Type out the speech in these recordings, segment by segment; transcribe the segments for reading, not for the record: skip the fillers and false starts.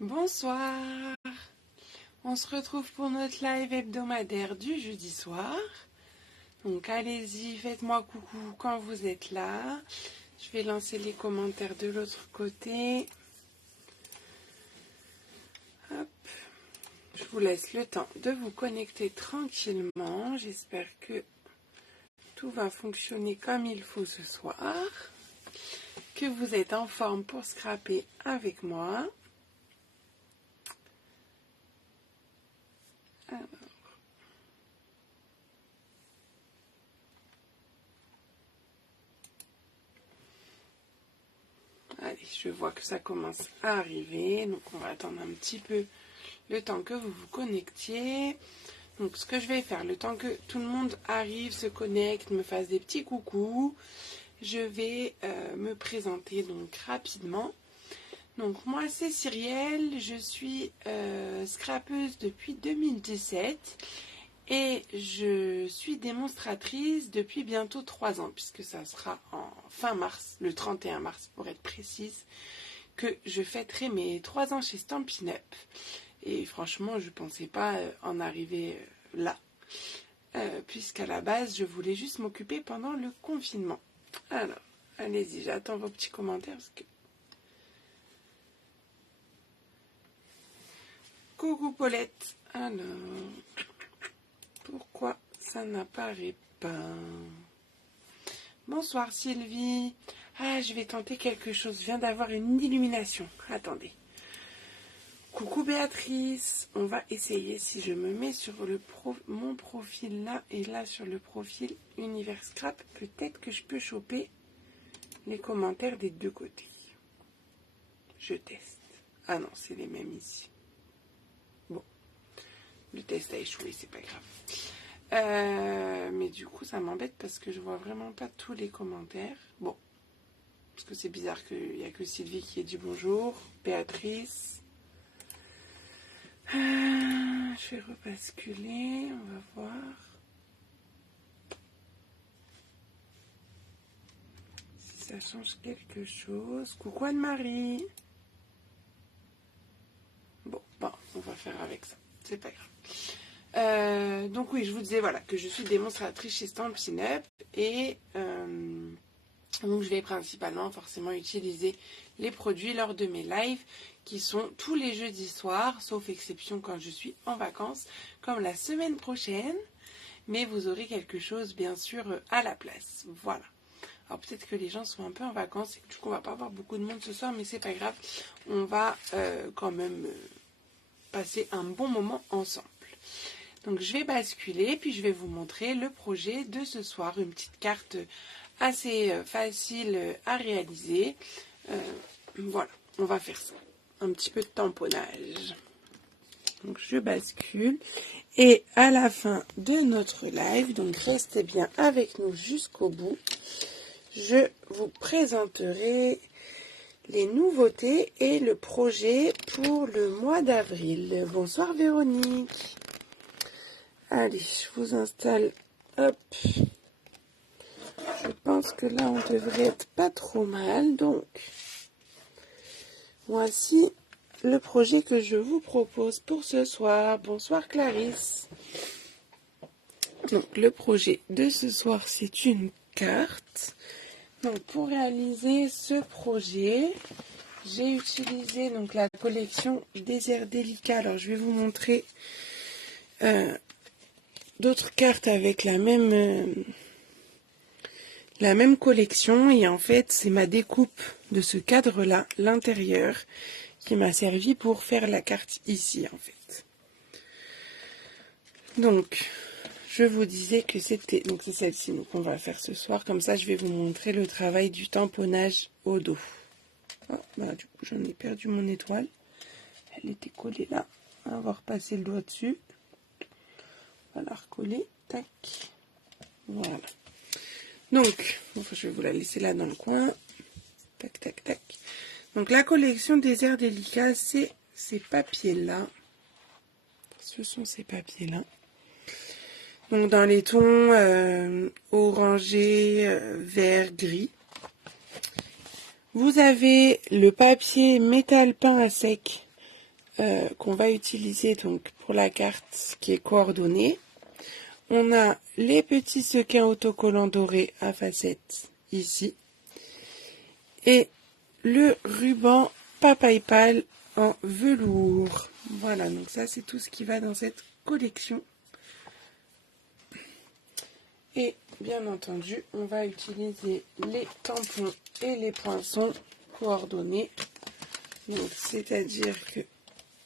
Bonsoir, on se retrouve pour notre live hebdomadaire du jeudi soir. Donc allez-y, faites-moi coucou quand vous êtes là. Je vais lancer les commentaires de l'autre côté. Hop. Je vous laisse le temps de vous connecter tranquillement. J'espère que tout va fonctionner comme il faut ce soir. Que vous êtes en forme pour scraper avec moi. Alors. Allez, je vois que ça commence à arriver, donc on va attendre un petit peu le temps que vous vous connectiez. Donc ce que je vais faire, le temps que tout le monde arrive, se connecte, me fasse des petits coucous, je vais me présenter donc rapidement. Donc moi c'est Cyrielle, je suis scrapeuse depuis 2017 et je suis démonstratrice depuis bientôt 3 ans, puisque ça sera en fin mars, le 31 mars pour être précise, que je fêterai mes 3 ans chez Stampin' Up. Et franchement, je ne pensais pas en arriver là, puisqu'à la base, je voulais juste m'occuper pendant le confinement. Alors, allez-y, j'attends vos petits commentaires. Parce que... Coucou Paulette. Alors, pourquoi ça n'apparaît pas? Bonsoir Sylvie. Ah, je vais tenter quelque chose. Je viens d'avoir une illumination. Attendez. Coucou Béatrice. On va essayer si je me mets sur mon profil là et là sur le profil Univers Scrap. Peut-être que je peux choper les commentaires des deux côtés. Je teste. Ah non, c'est les mêmes ici. Bon. Le test a échoué, c'est pas grave. Mais du coup, ça m'embête parce que je vois vraiment pas tous les commentaires. Bon. Parce que c'est bizarre qu'il n'y a que Sylvie qui ait dit bonjour. Béatrice. Je vais rebasculer. On va voir. Si ça change quelque chose. Coucou Anne-Marie. Bon, on va faire avec ça. C'est pas grave. Donc oui, je vous disais voilà que je suis démonstratrice chez Stampin' Up et donc je vais principalement forcément utiliser les produits lors de mes lives qui sont tous les jeudis soirs, sauf exception quand je suis en vacances, comme la semaine prochaine, mais vous aurez quelque chose bien sûr à la place. Voilà. Alors peut-être que les gens sont un peu en vacances et que du coup on va pas avoir beaucoup de monde ce soir, mais c'est pas grave, on va quand même passer un bon moment ensemble. Donc je vais basculer, puis je vais vous montrer le projet de ce soir, une petite carte assez facile à réaliser. Voilà, on va faire ça. Un petit peu de tamponnage. Donc je bascule. Et à la fin de notre live, donc restez bien avec nous jusqu'au bout, je vous présenterai les nouveautés et le projet pour le mois d'avril. Bonsoir Véronique. Allez, je vous installe. Hop. Je pense que là, on devrait être pas trop mal. Donc, voici le projet que je vous propose pour ce soir. Bonsoir Clarisse. Donc, le projet de ce soir, c'est une carte. Donc, pour réaliser ce projet, j'ai utilisé donc la collection Désert Délicat. Alors, je vais vous montrer d'autres cartes avec la même collection. Et en fait, c'est ma découpe de ce cadre-là, l'intérieur, qui m'a servi pour faire la carte ici, en fait. Donc, je vous disais que c'était... Donc, c'est celle-ci qu'on va faire ce soir. Comme ça, je vais vous montrer le travail du tamponnage au dos. Ah, du coup, j'en ai perdu mon étoile. Elle était collée là. On va repasser le doigt dessus. On va la recoller. Tac. Voilà. Donc, je vais vous la laisser là dans le coin. Tac, tac, tac. Donc, la collection Désert Délicat, c'est ces papiers-là. Ce sont ces papiers-là. Donc, dans les tons orangé, vert, gris. Vous avez le papier métal peint à sec qu'on va utiliser donc pour la carte qui est coordonnée. On a les petits sequins autocollants dorés à facettes ici. Et le ruban PaPaYPAL en velours. Voilà, donc ça c'est tout ce qui va dans cette collection. Et bien entendu, on va utiliser les tampons et les poinçons coordonnés. Donc c'est-à-dire que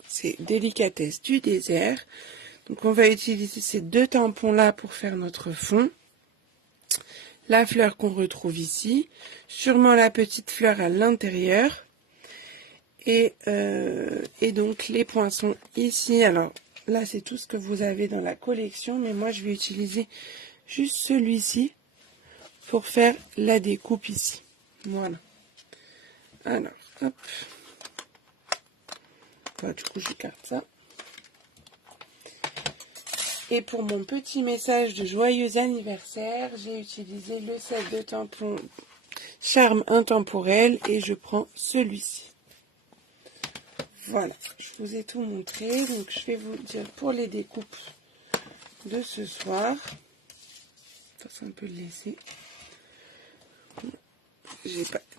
c'est délicatesse du désert. Donc on va utiliser ces deux tampons là pour faire notre fond. La fleur qu'on retrouve ici, sûrement la petite fleur à l'intérieur. Et donc les poinçons ici. Alors là c'est tout ce que vous avez dans la collection, mais moi je vais utiliser juste celui-ci pour faire la découpe ici. Voilà. Alors, hop. Bah, du coup je garde ça. Et pour mon petit message de joyeux anniversaire, j'ai utilisé le set de tampons Charme Intemporel et je prends celui-ci. Voilà, je vous ai tout montré. Donc je vais vous dire pour les découpes de ce soir. Ça, on peut le laisser.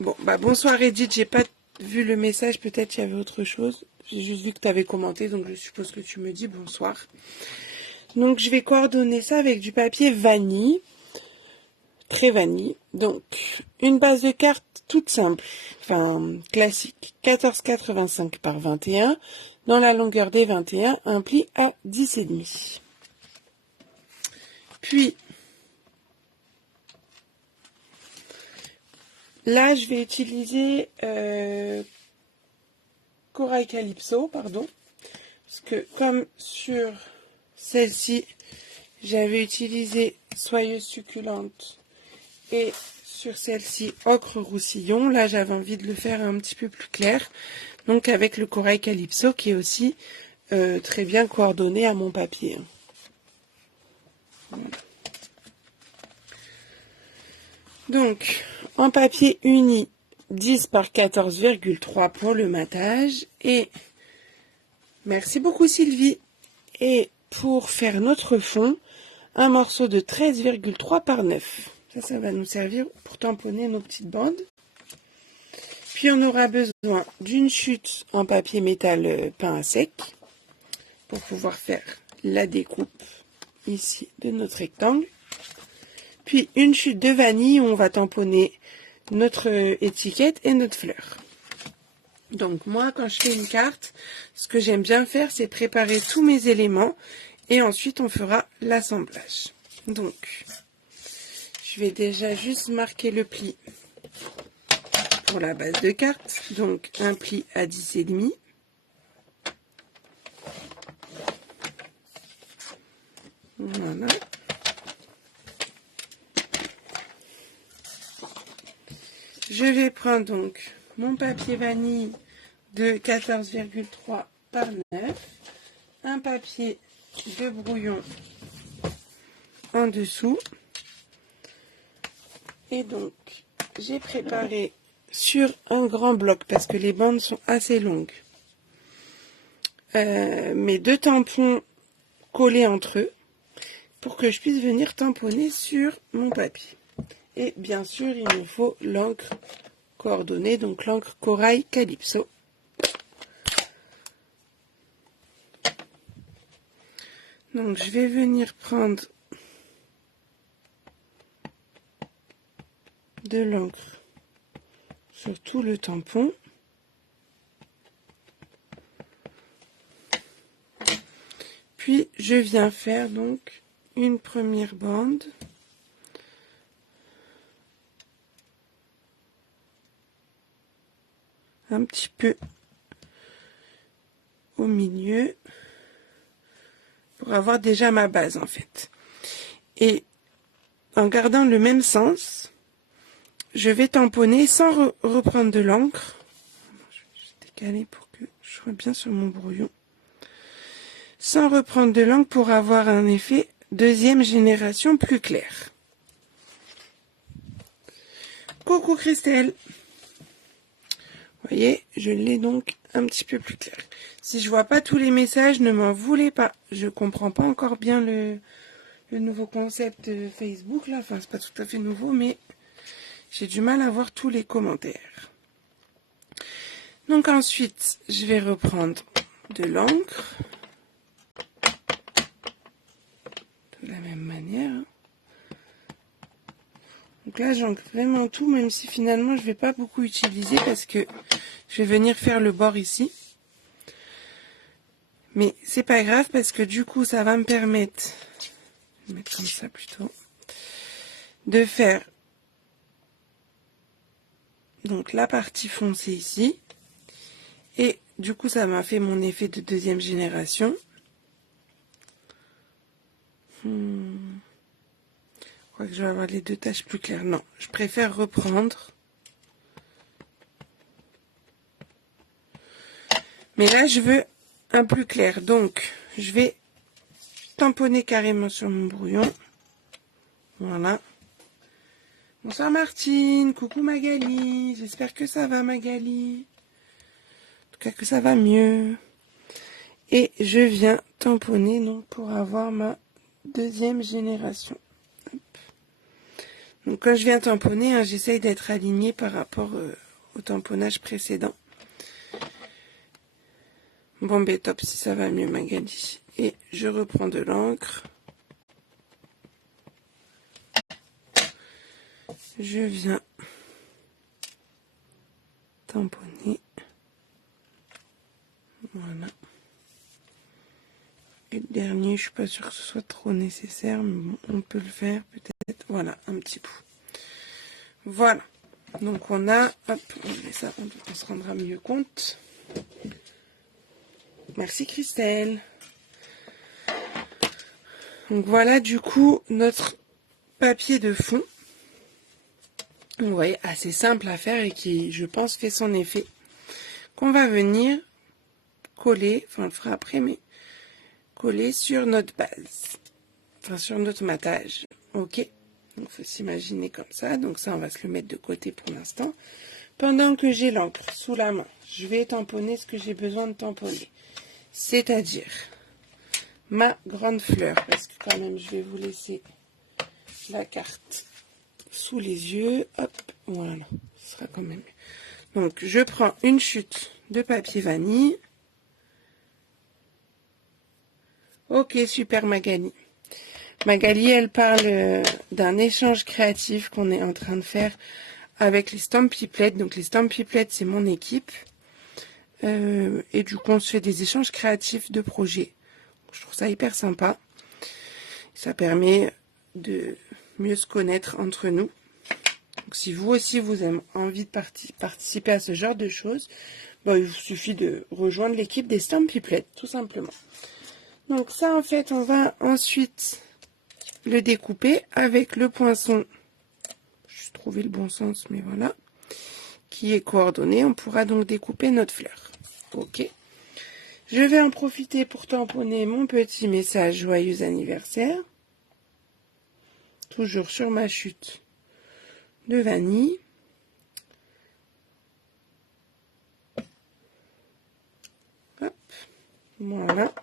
Bon, bah bonsoir Edith, j'ai pas vu le message, peut-être il y avait autre chose. J'ai juste vu que tu avais commenté, donc je suppose que tu me dis bonsoir. Donc je vais coordonner ça avec du papier vanille, très vanille. Donc une base de carte toute simple, enfin classique, 14,85 par 21, dans la longueur des 21, un pli à 10,5. Puis là je vais utiliser Corail Calypso, pardon, parce que comme sur celle-ci, j'avais utilisé Soyeuse Succulente et sur celle-ci, Ocre Roussillon. Là, j'avais envie de le faire un petit peu plus clair. Donc avec le Corail Calypso qui est aussi très bien coordonné à mon papier. Voilà. Donc, en papier uni, 10 par 14,3 pour le matage. Et merci beaucoup Sylvie. Et pour faire notre fond, un morceau de 13,3 par 9. Ça va nous servir pour tamponner nos petites bandes. Puis on aura besoin d'une chute en papier métal peint à sec pour pouvoir faire la découpe ici de notre rectangle. Puis une chute de vanille où on va tamponner notre étiquette et notre fleur. Donc moi, quand je fais une carte, ce que j'aime bien faire, c'est préparer tous mes éléments et ensuite on fera l'assemblage. Donc, je vais déjà juste marquer le pli pour la base de carte. Donc, un pli à 10,5. Voilà. Je vais prendre donc mon papier vanille de 14,3 par 9, un papier de brouillon en dessous, et donc j'ai préparé sur un grand bloc parce que les bandes sont assez longues mes deux tampons collés entre eux pour que je puisse venir tamponner sur mon papier. Et bien sûr il me faut l'encre coordonnée, donc l'encre Corail Calypso. Donc je vais venir prendre de l'encre sur tout le tampon. Puis je viens faire donc une première bande. Un petit peu au milieu pour avoir déjà ma base en fait. Et en gardant le même sens, je vais tamponner sans reprendre de l'encre. Je vais juste décaler pour que je sois bien sur mon brouillon. Sans reprendre de l'encre pour avoir un effet deuxième génération plus clair. Coucou Christelle. Vous voyez, je l'ai donc un petit peu plus clair. Si je vois pas tous les messages, ne m'en voulez pas. Je comprends pas encore bien le nouveau concept Facebook là. Enfin, c'est pas tout à fait nouveau, mais j'ai du mal à voir tous les commentaires. Donc ensuite, je vais reprendre de l'encre. De la même manière. Donc là, j'encre vraiment tout, même si finalement, je vais pas beaucoup utiliser parce que je vais venir faire le bord ici. Mais c'est pas grave parce que du coup, ça va me permettre, je vais mettre comme ça plutôt, de faire donc la partie foncée ici. Et du coup, ça m'a fait mon effet de deuxième génération. Je crois que je vais avoir les deux taches plus claires. Non, je préfère reprendre. Mais là, je veux un plus clair. Donc, je vais tamponner carrément sur mon brouillon. Voilà. Bonsoir Martine. Coucou Magali. J'espère que ça va Magali. En tout cas que ça va mieux. Et je viens tamponner donc pour avoir ma deuxième génération. Hop. Donc quand je viens tamponner, hein, j'essaye d'être alignée par rapport au tamponnage précédent. Bon ben top si ça va mieux Magali. Et je reprends de l'encre. Je viens tamponner. Voilà. Et le dernier, je suis pas sûre que ce soit trop nécessaire, mais bon, on peut le faire peut-être. Voilà, un petit bout. Voilà. Donc on a, hop, on met ça, on se rendra mieux compte. Merci Christelle. Donc voilà du coup notre papier de fond. Vous voyez, assez simple à faire et qui, je pense, fait son effet. Qu'on va venir coller, enfin on le fera après, mais coller sur notre base. Enfin sur notre matage. Ok. Donc il faut s'imaginer comme ça. Donc ça, on va se le mettre de côté pour l'instant. Pendant que j'ai l'encre sous la main, je vais tamponner ce que j'ai besoin de tamponner. C'est-à-dire ma grande fleur. Parce que quand même, je vais vous laisser la carte sous les yeux. Hop, voilà. Ce sera quand même mieux. Donc, je prends une chute de papier vanille. Ok, super Magali. Magali, elle parle d'un échange créatif qu'on est en train de faire avec les Stampiplettes. Donc, les Stampiplettes, c'est mon équipe. Et du coup, on se fait des échanges créatifs de projets. Je trouve ça hyper sympa. Ça permet de mieux se connaître entre nous. Donc, si vous aussi, vous avez envie de participer à ce genre de choses, bon, il vous suffit de rejoindre l'équipe des Stampiplettes, tout simplement. Donc ça, en fait, on va ensuite le découper avec le poinçon. Je trouvé le bon sens, mais voilà. Qui est coordonné. On pourra donc découper notre fleur. Ok. Je vais en profiter pour tamponner mon petit message joyeux anniversaire. Toujours sur ma chute de vanille. Hop. Voilà.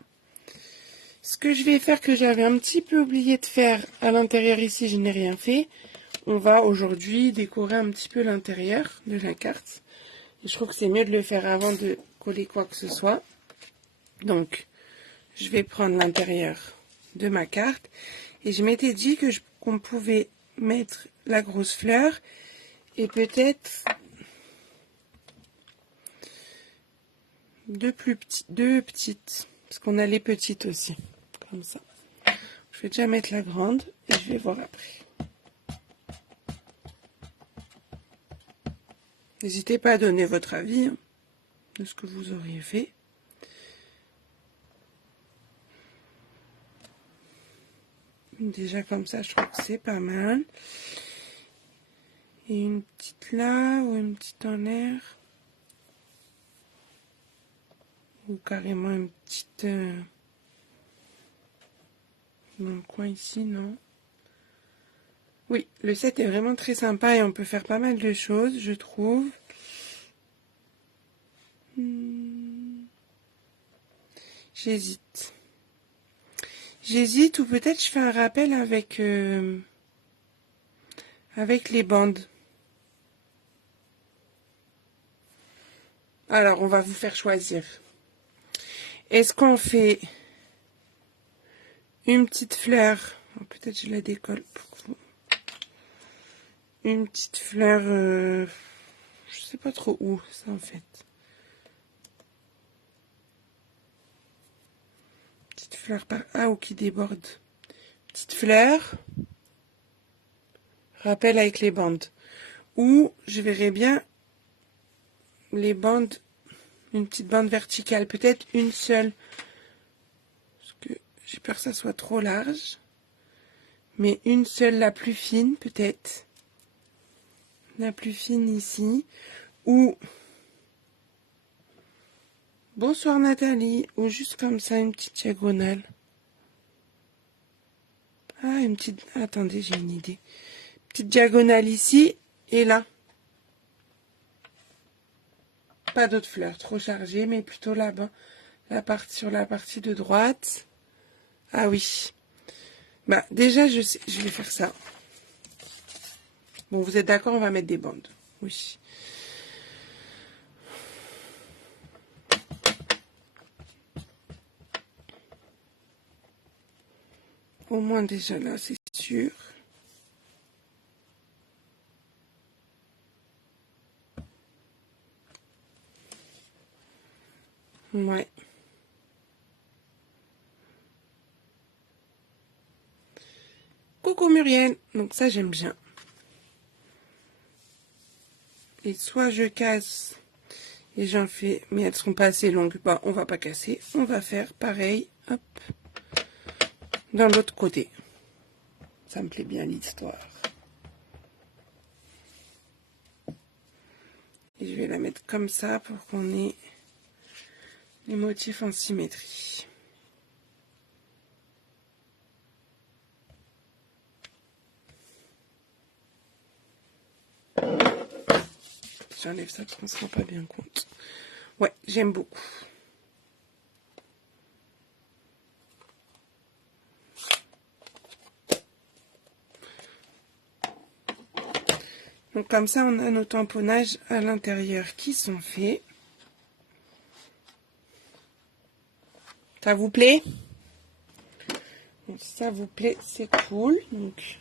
Ce que je vais faire, que j'avais un petit peu oublié de faire à l'intérieur ici, je n'ai rien fait. On va aujourd'hui décorer un petit peu l'intérieur de la carte. Et je trouve que c'est mieux de le faire avant de coller quoi que ce soit. Donc, je vais prendre l'intérieur de ma carte. Et je m'étais dit que qu'on pouvait mettre la grosse fleur et peut-être deux petites. Parce qu'on a les petites aussi. Comme ça. Je vais déjà mettre la grande et je vais voir après. N'hésitez pas à donner votre avis hein, de ce que vous auriez fait. Déjà comme ça, je trouve que c'est pas mal. Et une petite là ou une petite en l'air. Ou carrément une petite dans le coin ici, non? Oui, le set est vraiment très sympa et on peut faire pas mal de choses, je trouve. J'hésite. J'hésite ou peut-être je fais un rappel avec les bandes. Alors, on va vous faire choisir. Est-ce qu'on fait une petite fleur? Peut-être je la décolle pour vous. Une petite fleur, je sais pas trop où ça en fait. Petite fleur par ou qui déborde. Petite fleur. Rappel avec les bandes. Ou je verrais bien les bandes, une petite bande verticale, peut-être une seule. Parce que j'ai peur que ça soit trop large. Mais une seule, la plus fine, peut-être. La plus fine ici. Ou bonsoir Nathalie. Ou juste comme ça, une petite diagonale. Ah, une petite... Attendez, j'ai une idée. Petite diagonale ici et là. Pas d'autres fleurs trop chargées, mais plutôt là-bas. Sur la partie de droite. Ah oui. Bah, déjà, je sais, je vais faire ça. Bon, vous êtes d'accord, on va mettre des bandes. Oui. Au moins déjà là, c'est sûr. Ouais. Coucou Muriel. Donc ça, j'aime bien. Et soit je casse et j'en fais, mais elles seront pas assez longues. Bah, on va pas casser. On va faire pareil. Hop. Dans l'autre côté. Ça me plaît bien l'histoire. Et je vais la mettre comme ça pour qu'on ait les motifs en symétrie. J'enlève ça parce qu'on ne se rend pas bien compte. Ouais, j'aime beaucoup. Donc comme ça, on a nos tamponnages à l'intérieur qui sont faits. Ça vous plaît? Donc, si ça vous plaît, c'est cool. Donc,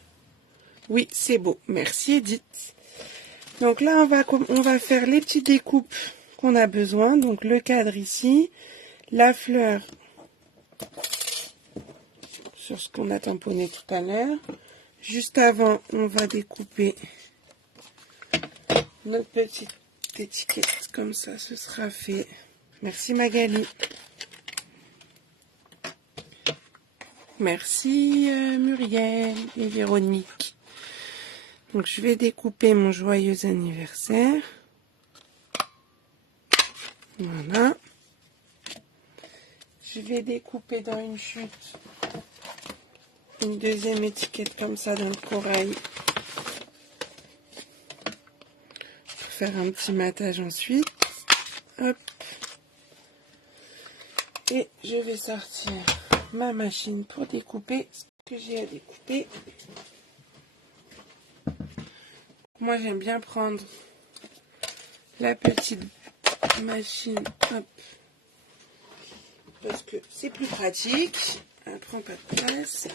oui, c'est beau. Merci Edith. Donc là, on va faire les petites découpes qu'on a besoin. Donc le cadre ici, la fleur sur ce qu'on a tamponné tout à l'heure. Juste avant, on va découper notre petite étiquette. Comme ça, ce sera fait. Merci Magali. Merci Muriel et Véronique. Donc je vais découper mon joyeux anniversaire. Voilà. Je vais découper dans une chute une deuxième étiquette comme ça dans le corail. Pour faire un petit matage ensuite. Hop. Et je vais sortir ma machine pour découper ce que j'ai à découper. Moi j'aime bien prendre la petite machine, hop, parce que c'est plus pratique, elle prend pas de place.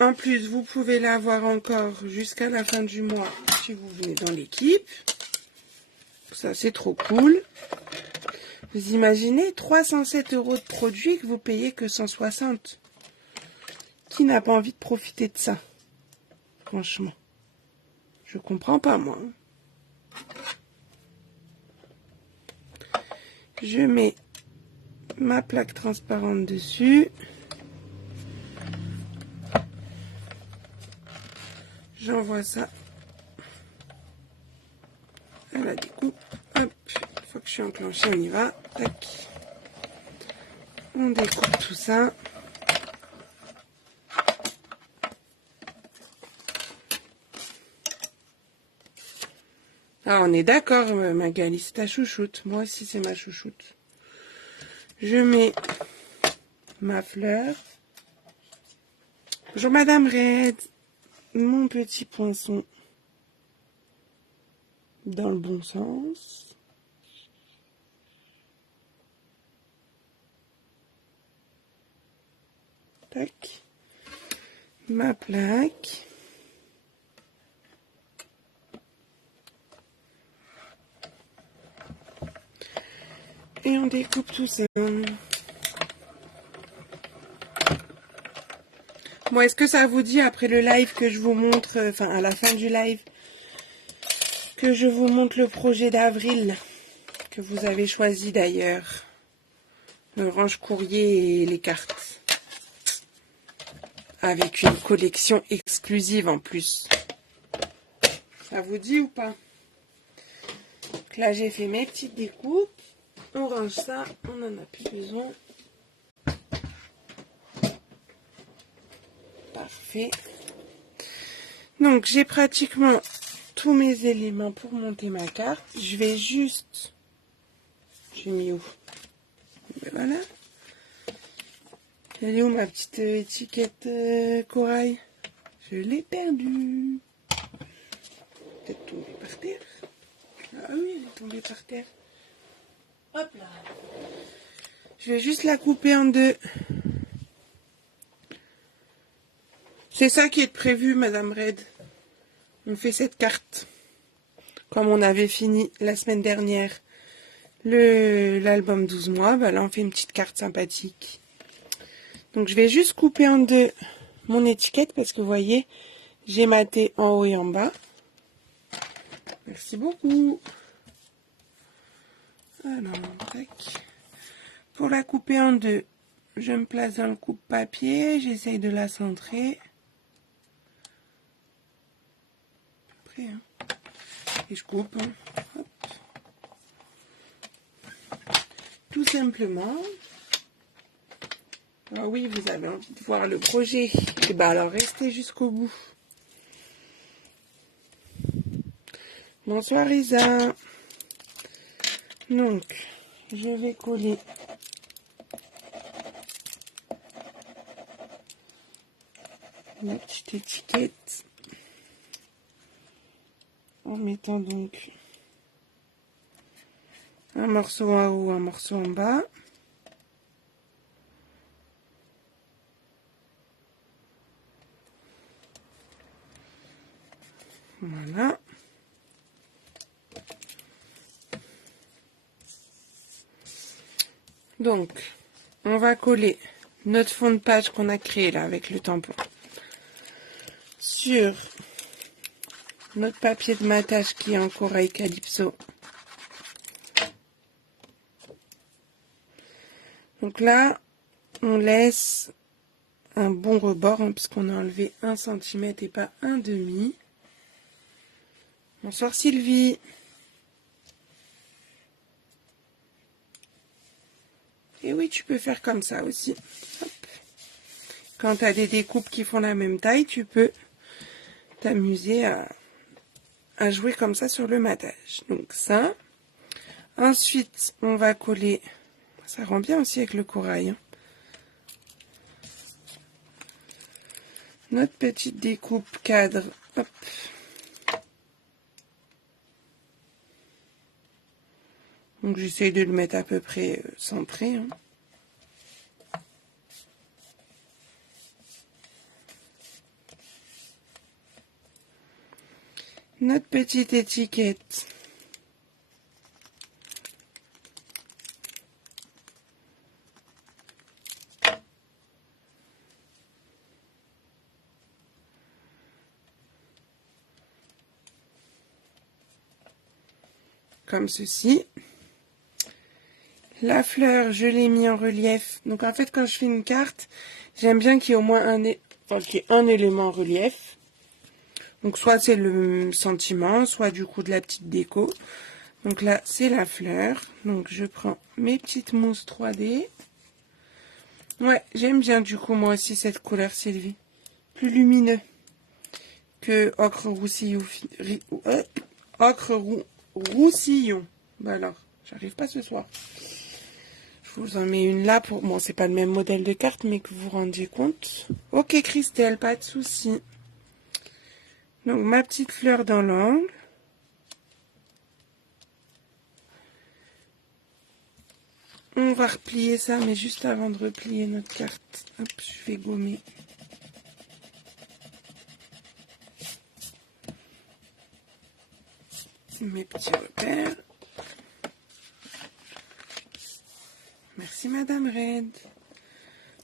En plus, vous pouvez l'avoir encore jusqu'à la fin du mois si vous venez dans l'équipe. Ça, c'est trop cool. Vous imaginez 307 € de produits que vous payez que 160. Qui n'a pas envie de profiter de ça? Franchement. Je comprends pas, moi. Je mets ma plaque transparente dessus. J'envoie ça à la découpe. Hop, une fois que je suis enclenchée, on y va. Tac. On découpe tout ça. Ah, on est d'accord, Magali, c'est ta chouchoute. Moi aussi, c'est ma chouchoute. Je mets ma fleur. Bonjour Madame Red. Mon petit poinçon dans le bon sens. Tac. Ma plaque. Et on découpe tout ça. Bon, est-ce que ça vous dit après le live que je vous montre, enfin à la fin du live, que je vous montre le projet d'avril que vous avez choisi d'ailleurs, le range courrier et les cartes, avec une collection exclusive en plus. Ça vous dit ou pas? Donc là j'ai fait mes petites découpes, on range ça, on n'en a plus besoin. Parfait. Donc j'ai pratiquement tous mes éléments pour monter ma carte. Je vais juste... J'ai mis où? Ben voilà. Elle est où ma petite étiquette corail? Je l'ai perdue. Peut-être tombée par terre. Ah oui, elle est tombée par terre. Hop là. Je vais juste la couper en deux. C'est ça qui est prévu, Madame Red. On fait cette carte. Comme on avait fini la semaine dernière l'album 12 mois, bah là on fait une petite carte sympathique. Donc je vais juste couper en deux mon étiquette parce que vous voyez, j'ai maté en haut et en bas. Merci beaucoup. Alors, tac. Pour la couper en deux, je me place dans le coupe-papier, j'essaye de la centrer. Hein. Et je coupe. Hein. Hop. Tout simplement. Ah oui, vous avez envie de voir le projet. Et bien alors restez jusqu'au bout. Bonsoir Isa. Donc, je vais coller ma petite étiquette. En mettant donc un morceau en haut, un morceau en bas. Voilà. Donc, on va coller notre fond de page qu'on a créé là avec le tampon sur notre papier de matage qui est en corail calypso. Donc là, on laisse un bon rebord, hein, puisqu'on a enlevé 1 cm et pas 1,5. Bonsoir Sylvie. Et oui, tu peux faire comme ça aussi. Hop. Quand tu as des découpes qui font la même taille, tu peux t'amuser à jouer comme ça sur le matage. Donc ça. Ensuite, on va coller. Ça rend bien aussi avec le corail. Hein. Notre petite découpe cadre. Hop. Donc j'essaye de le mettre à peu près centré. Hein. Notre petite étiquette. Comme ceci. La fleur, je l'ai mis en relief. Donc en fait, quand je fais une carte, j'aime bien qu'il y ait au moins un élément en relief. Donc soit c'est le sentiment, soit du coup de la petite déco. Donc là, c'est la fleur. Donc je prends mes petites mousses 3D. Ouais, j'aime bien du coup moi aussi cette couleur Sylvie. Plus lumineux que ocre roussillon. Roussillon. Bah alors, j'arrive pas ce soir. Je vous en mets une là pour... Bon, c'est pas le même modèle de carte, mais que vous vous rendiez compte. Ok, Christelle, pas de souci. Donc, ma petite fleur dans l'angle. On va replier ça, mais juste avant de replier notre carte, hop, je vais gommer. Mes petits repères. Merci Madame Red.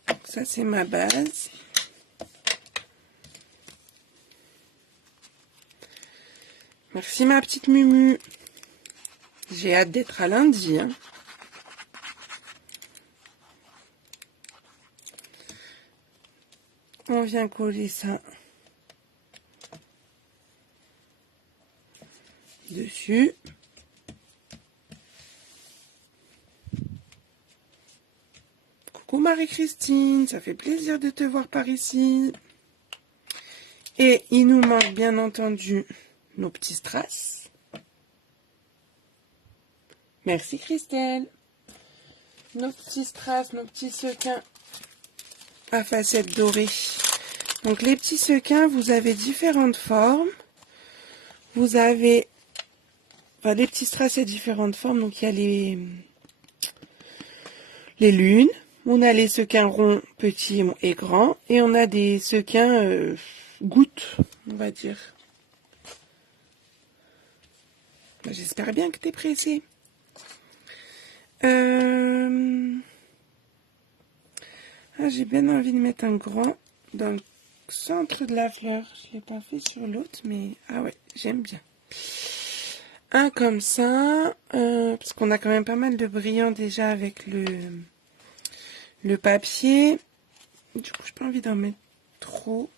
Donc ça c'est ma base. Merci ma petite Mumu. J'ai hâte d'être à lundi. Hein. On vient coller ça dessus. Coucou Marie-Christine, ça fait plaisir de te voir par ici. Et il nous manque bien entendu nos petits strass. Merci Christelle. Nos petits strass, nos petits sequins à facettes dorées. Donc les petits sequins, vous avez différentes formes. Vous avez des petits strass à différentes formes. Donc il y a les lunes. On a les sequins ronds, petits et grands. Et on a des sequins gouttes, on va dire. J'espère bien que tu es pressé. J'ai bien envie de mettre un grand dans le centre de la fleur. Je ne l'ai pas fait sur l'autre, mais ah ouais, j'aime bien. Un comme ça, parce qu'on a quand même pas mal de brillants déjà avec le papier. Du coup, j'ai pas envie d'en mettre trop.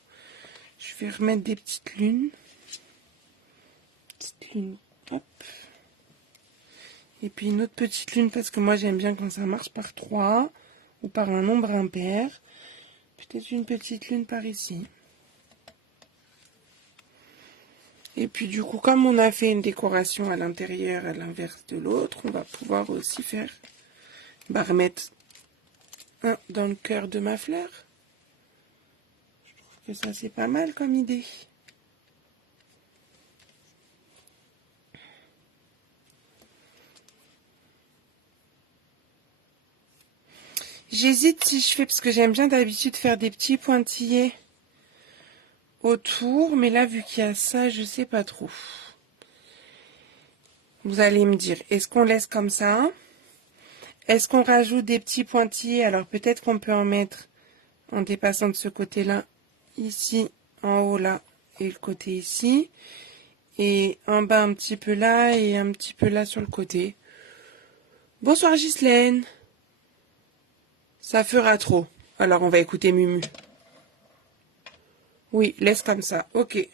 Je vais remettre des petites lunes. Petite lune, hop. Et puis une autre petite lune, parce que moi j'aime bien quand ça marche par 3 ou par un nombre impair. Peut-être une petite lune par ici. Et puis du coup, comme on a fait une décoration à l'intérieur, à l'inverse de l'autre, on va pouvoir aussi faire, remettre un dans le cœur de ma fleur. Je trouve que ça c'est pas mal comme idée. J'hésite si je fais, parce que j'aime bien d'habitude faire des petits pointillés autour, mais là vu qu'il y a ça, je sais pas trop. Vous allez me dire, est-ce qu'on laisse comme ça? Est-ce qu'on rajoute des petits pointillés? Alors peut-être qu'on peut en mettre en dépassant de ce côté-là, ici, en haut là, et le côté ici. Et en bas un petit peu là, et un petit peu là sur le côté. Bonsoir Ghislaine. Ça fera trop. Alors on va écouter Mumu. Oui, laisse comme ça. Ok.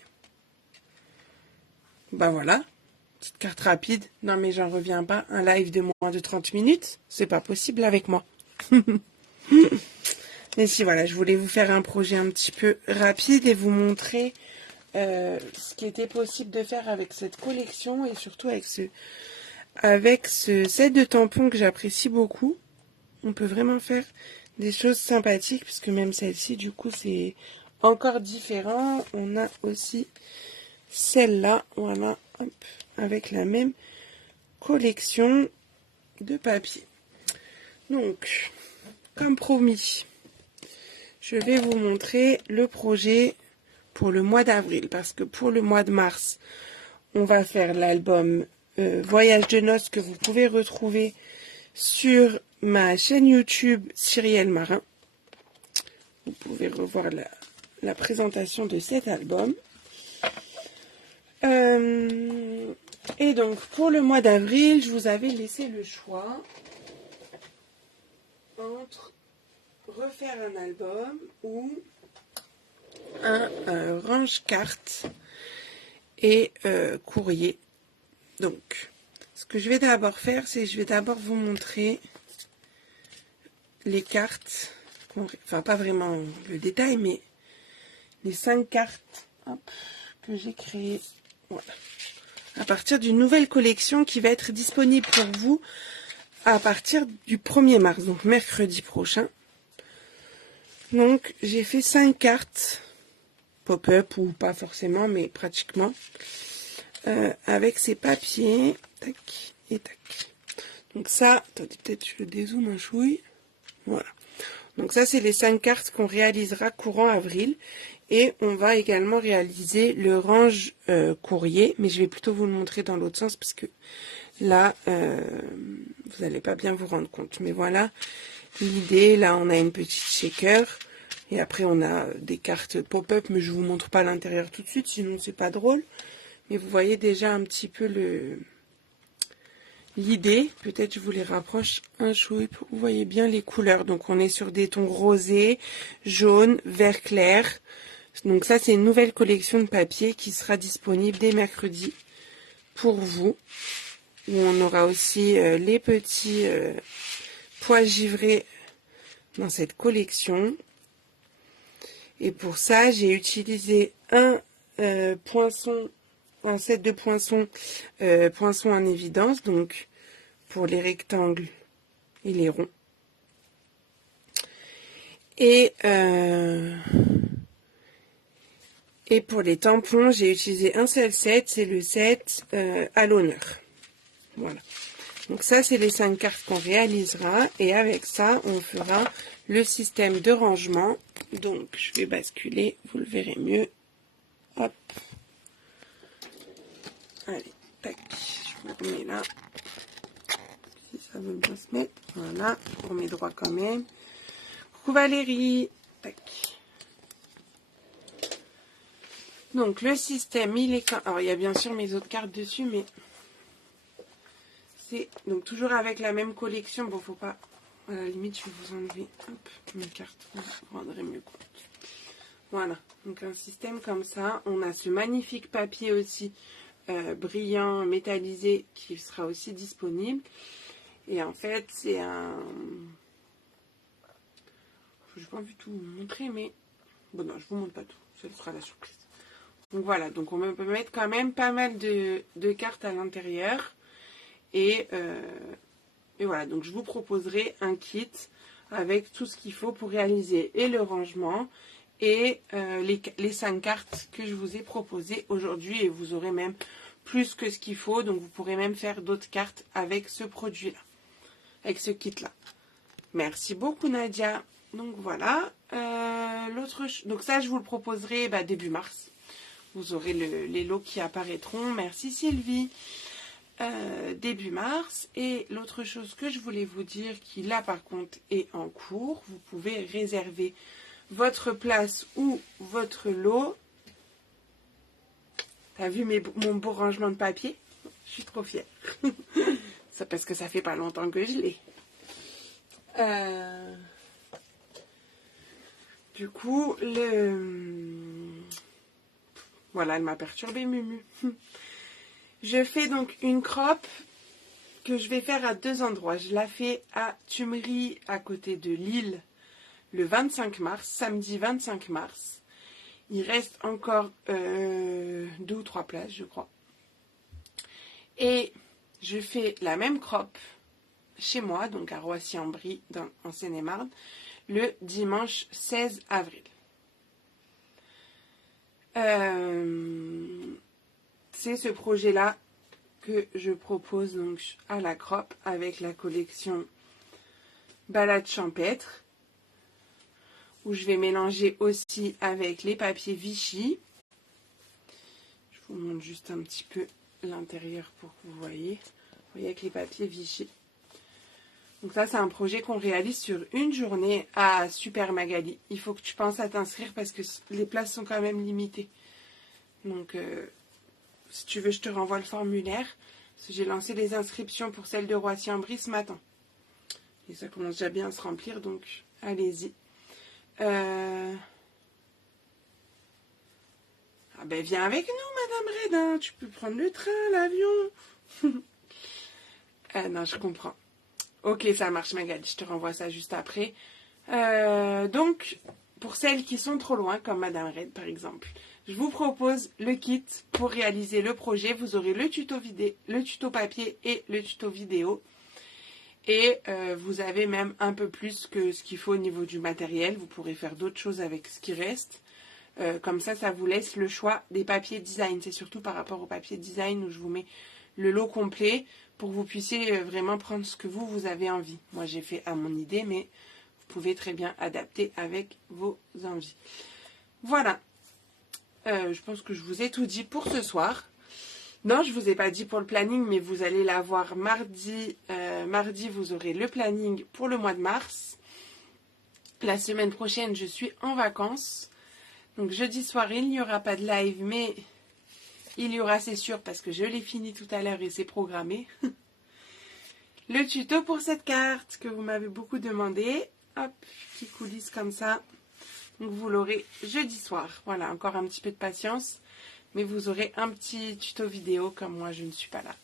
Bah voilà. Petite carte rapide. Non mais j'en reviens pas. Un live de moins de 30 minutes, c'est pas possible avec moi. Mais si voilà, je voulais vous faire un projet un petit peu rapide et vous montrer ce qui était possible de faire avec cette collection et surtout avec ce set de tampons que j'apprécie beaucoup. On peut vraiment faire des choses sympathiques puisque même celle-ci du coup c'est encore différent. On a aussi celle-là, voilà, hop, avec la même collection de papier. Donc, comme promis, je vais vous montrer le projet pour le mois d'avril, parce que pour le mois de mars, on va faire l'album Voyage de noces que vous pouvez retrouver sur ma chaîne YouTube Cyrielle Marin. Vous pouvez revoir la présentation de cet album. Et donc, pour le mois d'avril, je vous avais laissé le choix entre refaire un album ou un range-carte et courrier. Donc, ce que je vais d'abord faire, c'est que je vais d'abord vous montrer les cartes, enfin pas vraiment le détail, mais les 5 cartes que j'ai créées. Voilà. À partir d'une nouvelle collection qui va être disponible pour vous à partir du 1er mars, donc mercredi prochain. Donc j'ai fait 5 cartes pop-up ou pas forcément, mais pratiquement, avec ces papiers, tac et tac. Donc ça, attendez, peut-être je le dézoome un chouille. Voilà. Donc ça, c'est les 5 cartes qu'on réalisera courant avril. Et on va également réaliser le range courrier. Mais je vais plutôt vous le montrer dans l'autre sens parce que là, vous n'allez pas bien vous rendre compte. Mais voilà l'idée. Là, on a une petite shaker. Et après, on a des cartes pop-up. Mais je ne vous montre pas l'intérieur tout de suite, sinon c'est pas drôle. Mais vous voyez déjà un petit peu l'idée. Peut-être je vous les rapproche un chouille pour que vous voyez bien les couleurs. Donc on est sur des tons rosés, jaunes, vert clair. Donc ça, c'est une nouvelle collection de papier qui sera disponible dès mercredi pour vous. Où on aura aussi les petits pois givrés dans cette collection. Et pour ça, j'ai utilisé un set de poinçons en évidence, donc pour les rectangles et les ronds. Et pour les tampons, j'ai utilisé un seul set, c'est le set à l'honneur. Voilà. Donc ça, c'est les 5 cartes qu'on réalisera. Et avec ça, on fera le système de rangement. Donc, je vais basculer, vous le verrez mieux. Hop. Allez, tac, je vous remets là. Si ça veut bien se mettre. Voilà, je remets droit quand même. Coucou Valérie. Tac. Donc, le système, il est... Alors, il y a bien sûr mes autres cartes dessus, mais... C'est donc toujours avec la même collection. Bon, faut pas... À la limite, je vais vous enlever mes cartes. Vous vous rendrez mieux compte. Voilà. Donc, un système comme ça. On a ce magnifique papier aussi brillant, métallisé, qui sera aussi disponible. Et en fait, c'est un... Je n'ai pas envie de tout vous montrer, mais... Bon, non, je vous montre pas tout. Ce sera la surprise. Donc voilà, donc on peut mettre quand même pas mal de cartes à l'intérieur. Et voilà, donc je vous proposerai un kit avec tout ce qu'il faut pour réaliser et le rangement et les 5 cartes que je vous ai proposées aujourd'hui. Et vous aurez même plus que ce qu'il faut, donc vous pourrez même faire d'autres cartes avec ce produit-là, avec ce kit-là. Merci beaucoup Nadia. Donc voilà, donc ça je vous le proposerai début mars. Vous aurez les lots qui apparaîtront. Merci Sylvie. Début mars. Et l'autre chose que je voulais vous dire, qui là par contre est en cours, vous pouvez réserver votre place ou votre lot. T'as vu mon beau rangement de papier? Je suis trop fière. C'est parce que ça fait pas longtemps que je l'ai. Du coup, voilà, elle m'a perturbée, Mumu. Je fais donc une crop que je vais faire à 2 endroits. Je la fais à Tumeries, à côté de Lille, le 25 mars, samedi 25 mars. Il reste encore 2 ou 3 places, je crois. Et je fais la même crop chez moi, donc à Roissy-en-Brie, en Seine-et-Marne, le dimanche 16 avril. C'est ce projet-là que je propose donc à la crop avec la collection Balade champêtre, où je vais mélanger aussi avec les papiers Vichy. Je vous montre juste un petit peu l'intérieur pour que vous voyez. Vous voyez avec les papiers Vichy. Donc ça, c'est un projet qu'on réalise sur une journée à Super Magali. Il faut que tu penses à t'inscrire parce que les places sont quand même limitées. Donc, si tu veux, je te renvoie le formulaire. J'ai lancé les inscriptions pour celle de Roissy-en-Brie ce matin. Et ça commence déjà bien à se remplir, donc allez-y. Ah ben, viens avec nous, Madame Redin. Tu peux prendre le train, l'avion. Ah non, je comprends. Ok, ça marche, Magali. Je te renvoie ça juste après. Donc, pour celles qui sont trop loin, comme Madame Red, par exemple, je vous propose le kit pour réaliser le projet. Vous aurez le tuto papier et le tuto vidéo. Et vous avez même un peu plus que ce qu'il faut au niveau du matériel. Vous pourrez faire d'autres choses avec ce qui reste. Comme ça vous laisse le choix des papiers design. C'est surtout par rapport au papier design où je vous mets le lot complet pour que vous puissiez vraiment prendre ce que vous avez envie. Moi, j'ai fait à mon idée, mais vous pouvez très bien adapter avec vos envies. Voilà. Je pense que je vous ai tout dit pour ce soir. Non, je ne vous ai pas dit pour le planning, mais vous allez l'avoir mardi. Mardi, vous aurez le planning pour le mois de mars. La semaine prochaine, je suis en vacances. Donc jeudi soir, il n'y aura pas de live, mais il y aura, c'est sûr, parce que je l'ai fini tout à l'heure et c'est programmé. Le tuto pour cette carte que vous m'avez beaucoup demandé. Hop, petit coulisses comme ça. Donc vous l'aurez jeudi soir. Voilà, encore un petit peu de patience. Mais vous aurez un petit tuto vidéo comme moi je ne suis pas là.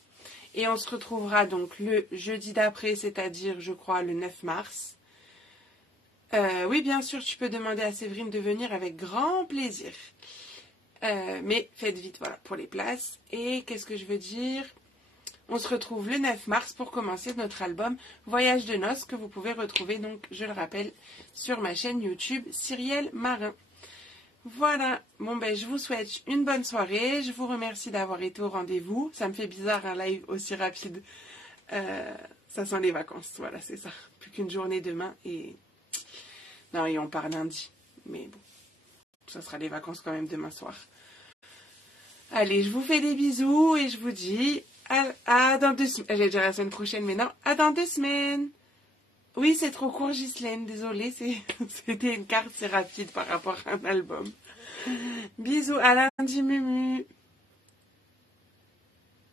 Et on se retrouvera donc le jeudi d'après, c'est-à-dire je crois le 9 mars. Oui, bien sûr, tu peux demander à Séverine de venir avec grand plaisir. Mais faites vite, voilà, pour les places. Et qu'est-ce que je veux dire? On se retrouve le 9 mars pour commencer notre album Voyage de noces que vous pouvez retrouver, donc, je le rappelle, sur ma chaîne YouTube Cyrielle Marin. Voilà, bon ben je vous souhaite une bonne soirée, je vous remercie d'avoir été au rendez-vous, ça me fait bizarre un live aussi rapide, ça sent les vacances, voilà c'est ça, plus qu'une journée demain et... Non et on part lundi, mais bon, ça sera les vacances quand même demain soir. Allez, je vous fais des bisous et je vous dis à dans 2 semaines, j'allais dire la semaine prochaine mais non, à dans 2 semaines. Oui, c'est trop court, Ghislaine. Désolée, c'était une carte, c'est rapide par rapport à un album. Bisous, à lundi, Mumu.